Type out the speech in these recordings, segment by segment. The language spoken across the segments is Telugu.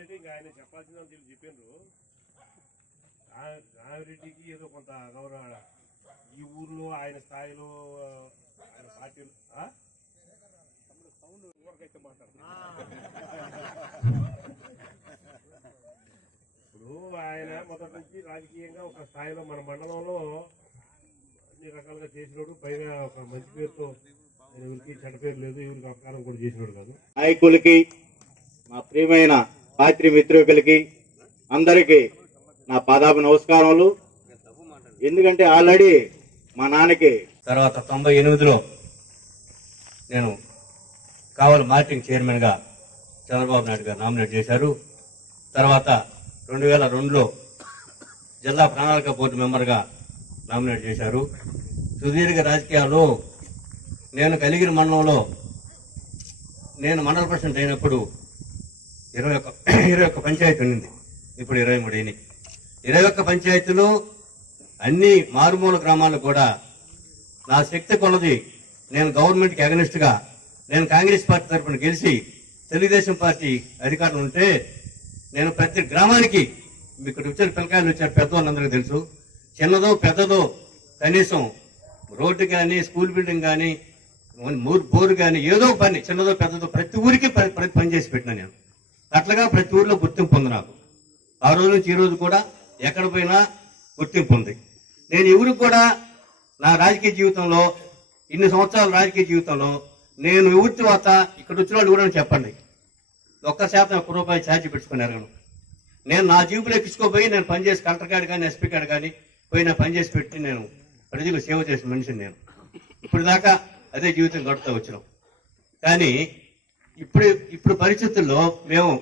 ఏంటంటే ఇంకా ఆయన చెప్పాల్సిన చెప్పారు రామిరెడ్డికి ఏదో కొంత గౌరవ ఈ ఊర్లో ఆయన స్థాయిలో ఆయన పార్టీలో సౌండ్ ఊరికైతే ఇప్పుడు ఆయన మొదటి నుంచి రాజకీయంగా ఒక స్థాయిలో మన మండలంలో అన్ని రకాలుగా చేసినోడు పైన ఒక మంచి పేరుతో ఎవరికి చెడ్డ పేరు లేదు ఎవరికి అపకారం కూడా చేసినోడు కాదు. నాయకులకి మా ప్రియమైన పాత్రి మిత్రులకి అందరికీ నా పాదాపు నమస్కారములు. ఎందుకంటే ఆల్రెడీ మా నాన్నకి తర్వాత తొంభై ఎనిమిదిలో నేను కావలి మార్కెటింగ్ చైర్మన్గా చంద్రబాబు నాయుడు గారు నామినేట్ చేశారు. తర్వాత రెండు వేల రెండులో జిల్లా ప్రణాళిక బోర్డు మెంబర్గా నామినేట్ చేశారు. సుదీర్ఘ రాజకీయాల్లో నేను కలిగిన మండలంలో నేను మండల ప్రెసిడెంట్ అయినప్పుడు ఇరవై ఒక్క ఇరవై ఒక్క పంచాయతీ ఉండింది. ఇప్పుడు ఇరవై మూడు అయినాయి. ఇరవై ఒక్క పంచాయతీలు అన్ని మారుమూల గ్రామాలు కూడా నా శక్తి కొలది నేను గవర్నమెంట్కి అగనిస్ట్గా నేను కాంగ్రెస్ పార్టీ తరఫున గెలిచి తెలుగుదేశం పార్టీ అధికారులు ఉంటే నేను ప్రతి గ్రామానికి ఇక్కడ వచ్చిన పిల్లకాయలు వచ్చారు పెద్దవాళ్ళందరికీ తెలుసు చిన్నదో పెద్దదో కనీసం రోడ్డు కానీ స్కూల్ బిల్డింగ్ కానీ బోరు కానీ ఏదో పని చిన్నదో పెద్దదో ప్రతి ఊరికి ప్రతి పని చేసి పెట్టినా నేను. అట్లాగా ప్రతి ఊర్లో గుర్తింపు ఉంది నాకు. ఆ రోజు నుంచి ఈ రోజు కూడా ఎక్కడ పోయినా గుర్తింపు ఉంది. నేను ఎవరికి కూడా నా రాజకీయ జీవితంలో ఇన్ని సంవత్సరాల రాజకీయ జీవితంలో నేను ఎవరి తర్వాత ఇక్కడ వచ్చిన వాళ్ళు కూడా చెప్పండి. ఒక్క శాతం ఒక్క రూపాయి ఛార్జీ పెట్టుకుని ఎరగను. నేను నా జీబులు ఎక్కించుకోపోయి నేను పనిచేసి కలెక్టర్ గారు కానీ ఎస్పీ గారు కానీ పోయి నేను పనిచేసి పెట్టి నేను ప్రజలకు సేవ చేసిన మనిషిని నేను. ఇప్పుడు దాకా అదే జీవితం గడుపుతూ వచ్చినాం. కానీ ఇప్పుడు ఇప్పుడు పరిస్థితుల్లో మేము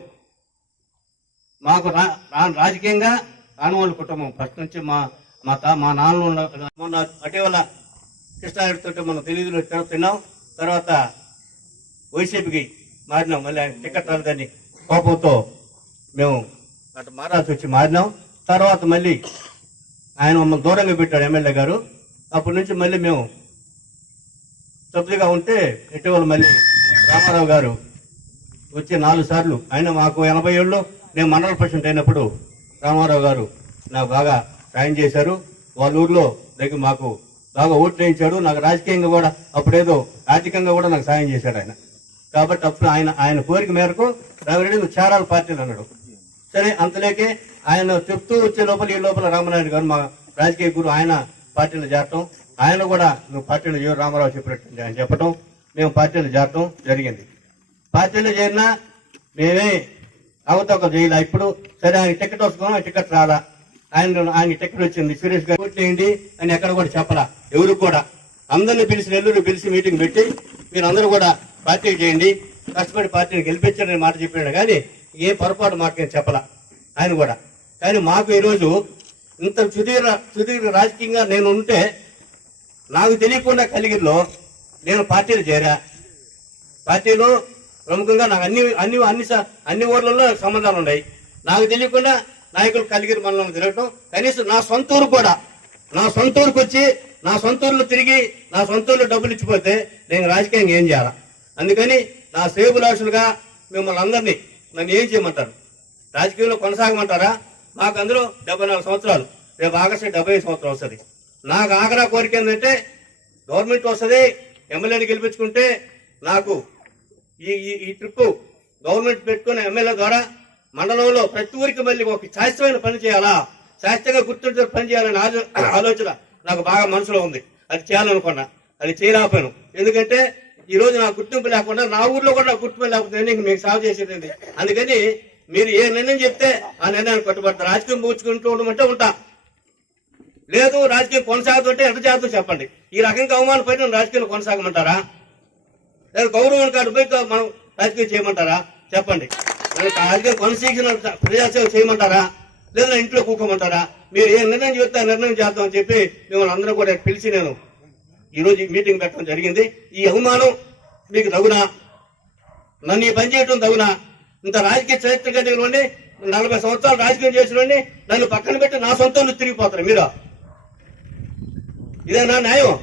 మాకు రా- రాజకీయంగా రానువాళ్ళ కుటుంబం ఫస్ట్ నుంచి మా మా తా మా నాన్న మొన్న అటీవల కృష్ణారెడ్డితో మనం తెలుగులో తిన్నాం. తర్వాత వైసీపీకి మారినాం. మళ్ళీ ఆయన టికెట్ రాలేదని కోపంతో మేము అటు మారాల్సి వచ్చి మారినాం. తర్వాత మళ్ళీ ఆయన మమ్మల్ని దూరంగా పెట్టాడు ఎమ్మెల్యే గారు. అప్పటి నుంచి మళ్ళీ మేము సభ్యులుగా ఉంటే ఇటీవల మళ్ళీ రామారావు గారు వచ్చి నాలుగు సార్లు. ఆయన మాకు ఎనభై ఏళ్ళు నేను మండల ప్రెసిడెంట్ అయినప్పుడు రామారావు గారు నాకు బాగా సాయం చేశారు. వాళ్ళ ఊర్లో దగ్గర మాకు బాగా ఓట్లు వేయించాడు. నాకు రాజకీయంగా కూడా అప్పుడేదో ఆర్థికంగా కూడా నాకు సాయం చేశాడు ఆయన. కాబట్టి అప్పుడు ఆయన ఆయన కోరిక మేరకు రావిరెడ్డి నువ్వు చేరాల పార్టీలు అన్నాడు సరే అంతలేకే ఆయన చెప్తూ వచ్చే లోపల ఈ లోపల రామనాయుడు గారు మా రాజకీయ గురు ఆయన పార్టీలో చేరటం. ఆయన కూడా నువ్వు పార్టీలో రామారావు చెప్పినట్టు ఆయన చెప్పటం. మేము పార్టీలో చేరటం జరిగింది. పార్టీలో చేరినా మేమే అవతొక చేయలే ఇప్పుడు సరే ఆయన టికెట్ వస్తున్నాం టికెట్ రాలా? ఆయన ఆయన టికెట్ వచ్చింది. సురేష్ గారు చేయండి అని ఎక్కడ కూడా చెప్పరా ఎవరు కూడా. అందరిని పిలిచి నెల్లూరు పిలిచి మీటింగ్ పెట్టి మీరు అందరూ కూడా పార్టీ చేయండి. కష్టపడి పార్టీని గెలిపించారని మాట చెప్పాడు. కానీ ఏ పొరపాటు మాట నేను చెప్పలా? ఆయన కూడా. కానీ మాకు ఈరోజు ఇంత సుదీర్ఘ సుదీర్ఘ రాజకీయంగా నేను ఉంటే నాకు తెలియకుండా కలిగిలో నేను పార్టీలు చేరా? పార్టీలో ప్రముఖంగా నాకు అన్ని అన్ని అన్ని స- అన్ని ఊర్లలో సంబంధాలు ఉన్నాయి. నాకు తెలియకుండా నాయకులు కలిగిరి మనలో తిరగటం. కనీసం నా సొంత ఊరు కూడా నా సొంత ఊరికి వచ్చి నా సొంత ఊర్లో తిరిగి నా సొంత ఊర్లో డబ్బులు ఇచ్చిపోతే నేను రాజకీయంగా ఏం చేయాలా? అందుకని నా సేబులాషులుగా మిమ్మల్ని అందరినీ నన్ను ఏం చేయమంటారు? రాజకీయంలో కొనసాగమంటారా? మాకు అందులో డెబ్బై నాలుగు సంవత్సరాలు. రేపు ఆగస్టు డెబ్బై ఐదు సంవత్సరం వస్తుంది. నాకు ఆగ్రహ కోరిక ఏంటంటే గవర్నమెంట్ వస్తుంది ఎమ్మెల్యేని గెలిపించుకుంటే నాకు ఈ ఈ- ఈ ట్రిప్ గవర్నమెంట్ పెట్టుకున్న ఎమ్మెల్యే ద్వారా మండలంలో ప్రతి ఊరికి మళ్ళీ ఒక శాస్త్రమైన పని చేయాలా? శాస్త్రంగా గుర్తుంటే పని చేయాలనే ఆలోచన నాకు బాగా మనసులో ఉంది. అది చేయాలనుకున్నా. అది చేయలేకపోయాను. ఎందుకంటే ఈ రోజు నాకు గుర్తింపు లేకుండా నా ఊర్లో కూడా నాకు గుర్తింపు లేకపోతే నేను మీకు సాగు చేసేది అందుకని మీరు ఏ నిర్ణయం చెప్తే ఆ నిర్ణయాన్ని కట్టుబడతారు రాజకీయం పూచుకుంటూ ఉండమంటే ఉంటా. లేదు రాజకీయం కొనసాగుతుంటే ఎంత జాగ్రత్త చెప్పండి. ఈ రకంగా అవమానపడి పైన రాజకీయాలు కొనసాగమంటారా? లేదా గౌరవం కార్డు పోయి మనం రాజకీయం చేయమంటారా? చెప్పండి. రాజకీయం కొనసాగిన ప్రజాసేవ చేయమంటారా? లేదా ఇంట్లో కూకోమంటారా? మీరు ఏ నిర్ణయం చేస్తే నిర్ణయం చేద్దాం అని చెప్పి మిమ్మల్ని అందరూ కూడా పిలిచి నేను ఈ రోజు ఈ మీటింగ్ పెట్టడం జరిగింది. ఈ అవమానం మీకు తగునా? నన్ను ఈ పని చేయడం తగునా? ఇంత రాజకీయ చరిత్ర కలిగిన నలభై సంవత్సరాలు రాజకీయం చేసిన నన్ను పక్కన పెట్టి నా సొంతంలో తిరిగిపోతారు మీరు? ఇదేనా న్యాయం?